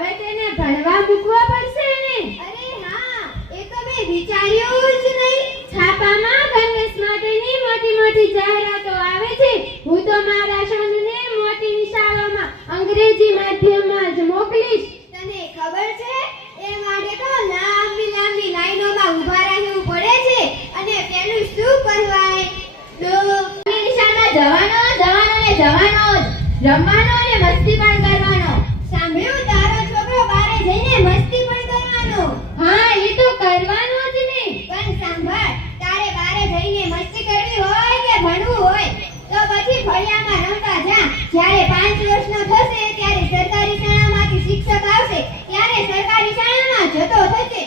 હવે તેને ભણવા મૂકવા પડશે ને. અરે હા, એ તો મેં વિચાર્યું જ નહીં. છાપામાં ગણવેશ માટેની મોટી મોટી જાહેરાતો આવે છે. હું તો મારા સનને મોટી નિશાળોમાં અંગ્રેજી માધ્યમમાં જ મોકલીશ. તને ખબર છે, એ માટે તો લાંબી લાંબી લાઈનોમાં ઊભા રહેવું પડે છે. અને પેલું શું કહેવાય, તો નિશાળમાં જવાનો જવાનો ને જવાનો જ, રમવાનો અને મસ્તી પણ કરવાનો. સાંભળ્યું, તારો છોકરો બારે જઈને મસ્તી પણ કરવાનો. હા, એ તો કરવાનો જ ને. પણ સાંભળ, તારે બારે જઈને મસ્તી કરવી હોય કે ભણવું હોય તો પછી ફળિયામાં રમવા જા. જ્યારે 5 વર્ષનો થશે ત્યારે સરકારી શાળામાંથી શિક્ષક આવશે ત્યારે સરકારી શાળામાં જતો થશે.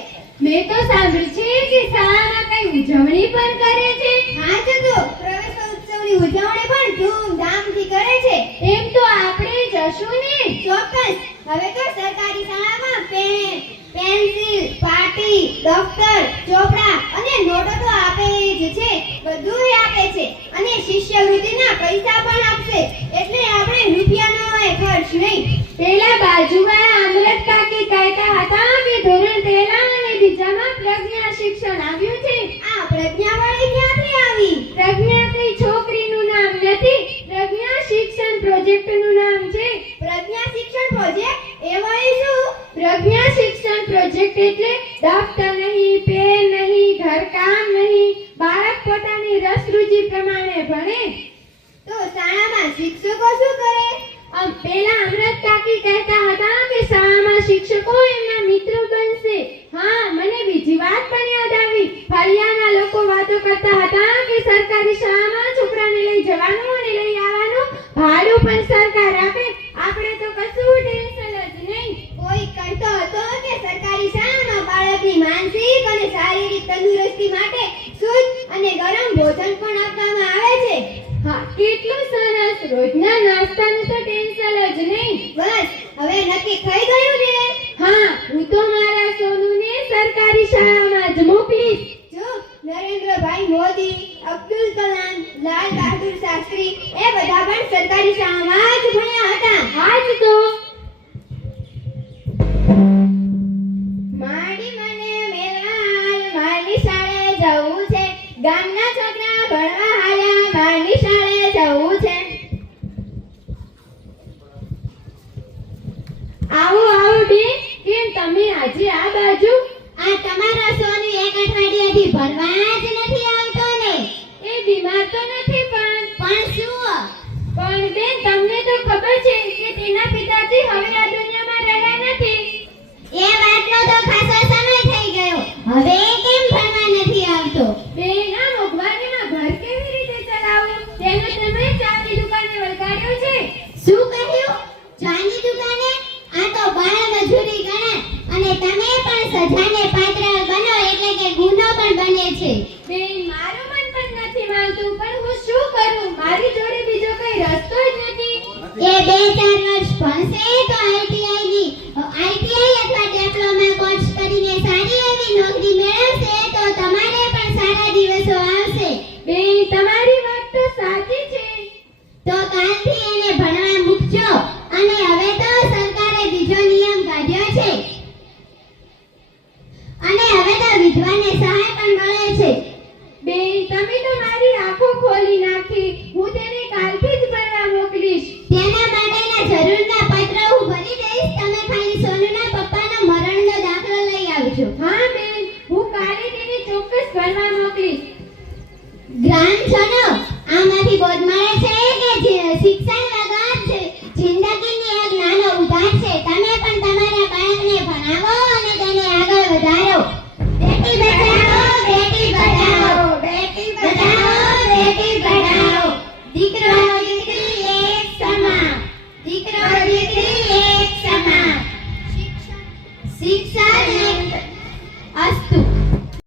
મેં તો સાંભળ્યું છે કે શાળામાં કઈ ઉજવણી પણ કરે છે. હા જતો, પ્રવેશોત્સવની ઉજવણી પણ ધૂમધામથી કરે છે. એમ તો આપણે જશું ને. ચોક્કસ. હવે તો સરકારી શાળામાં પેન, પેન્સિલ, પાટી, દફતર, ચોપડા અને નોટો તો આપે જ છે. બધુંય આપે છે અને શિષ્યવૃત્તિના પૈસા પણ આપશે. એટલે આપણે રૂપિયાનો ખર્ચ નહીં. પેલા બાજુવાળા અમરત કાકી કહેતા હતા કે ધોરણ 1 અને 2માં પ્રજ્ઞા શિક્ષણ આવ્યું છે. આ પ્રજ્ઞાવાળી ક્યાંથી આવી? પ્રજ્ઞા કઈ છોકરીનું નામ નથી. પ્રજ્ઞા શિક્ષણ પ્રોજેક્ટનું નામ છે. પ્રજ્ઞા શિક્ષણ પ્રોજેક્ટ? એ વળી શું? પ્રજ્ઞા શિક્ષણ પ્રોજેક્ટ એટલે દફતર નહીં, પેન નહીં, ઘરકામ નહીં, બાળક પોતાની રસ રુચિ પ્રમાણે ભણે. તો શાળામાં શિક્ષકો શું કરે? પેલા અમરત કાકી કહેતા હતા કે શાળામાં શિક્ષકો એમના મિત્રો બનશે. હા, મને બીજી વાત પણ યાદ આવી. ફળિયાના લોકો વાતો કરતા હતા કે સરકારી શાળામાં છોકરાને લઈ જવાનું અને લઈ આવવાનું ભાડું પણ સરકાર આપે. આપણે તો કશું ટેન્શન જ નહીં. કોઈ કહેતો હતો કે સરકારી શાળામાં બાળકની માનસિક અને શારીરિક તંદુરસ્તી માટે શુદ્ધ અને ગરમ ભોજન પણ આપવામાં આવે છે. હા, કેટલું સરસ. રોજના નાસ્તાનું તો ટેન્શન જ નહીં. બસ, હવે નક્કી થઈ ગયું ને? હા, હું તો મારા સોનુને સરકારી શાળામાં જ મોકલીશ. જો નરેન્દ્રભાઈ મોદી, અબ્દુલ કલામ, લાલ બહાદુર શાસ્ત્રી એ બધા પણ સરકારી શાળામાં જ ભણ્યા હતા. હા જ તો. માડી મને મેલવાલ, મારી શાળે જવું છે. ગામના છોકરા ભણવા હાલ્યા, મારી શાળે જવું છે. આવો આવો બેન, કેમ તમે આજે આ બાજુ? આ તમારો સોનુ 1 અઠવાડિયાથી ભણવા જ નથી આવતો ને? એ બીમાર તો નથી પણ શું? પણ બેન, તમને તો ખબર છે કે તેના પિતાજી હવે આ દુનિયામાં રહ્યા નથી. એ વાતનો તો ખાસો સમય થઈ ગયો. હવે કેમ ભણવા નથી આવતો? બેન, આ મોંઘવારીમાં ઘર કેવી રીતે ચલાવવું તેનો તમે ચાની દુકાને વળગાડ્યો છે. શું કહ્યું? ચાની દુકાને? આ તો બાળ મજૂરી ગણાય અને તમે પણ સજાને પાત્ર બનો એટલે કે ગુનો પણ બને છે. બેન, મારું મન પણ નથી માનતું, પણ હું શું કરું? મારી જોડે બીજો કઈ રસ્તો જ નથી. એ 2-4 વર્ષ ભણશે તો આઈટીઆઈ અથવા ડિપ્લોમા કોર્સ કરીને સારી એવી નોકરી મેળવશે તો તમારે પણ સારા દિવસો આવશે. બેન, તમારી વાત તો સાચી છે. તો કાલથી એને ભણવા મૂકજો. અને હવે તો સરકારે બીજો નિયમ કાઢ્યો છે અને હવે તો વિધવાને સહાય પણ મળે છે. બેન, તમે તો મારી આંખો ખોલી નાખી. હું તેને કાલથી જ ભણવા મોકલીશ. તેના માટેના જરૂરના પત્ર હું ભરી દઈશ. તમે ખાલી સોનુના પપ્પાનો મરણનો દાખલો લઈ આવજો. હા બેન, હું કાલે તેને ચોક્કસ ભણવા મોકલીશ. ગ્રામ છો ને, આમાંથી બોધ મળે છે કે શિક્ષણ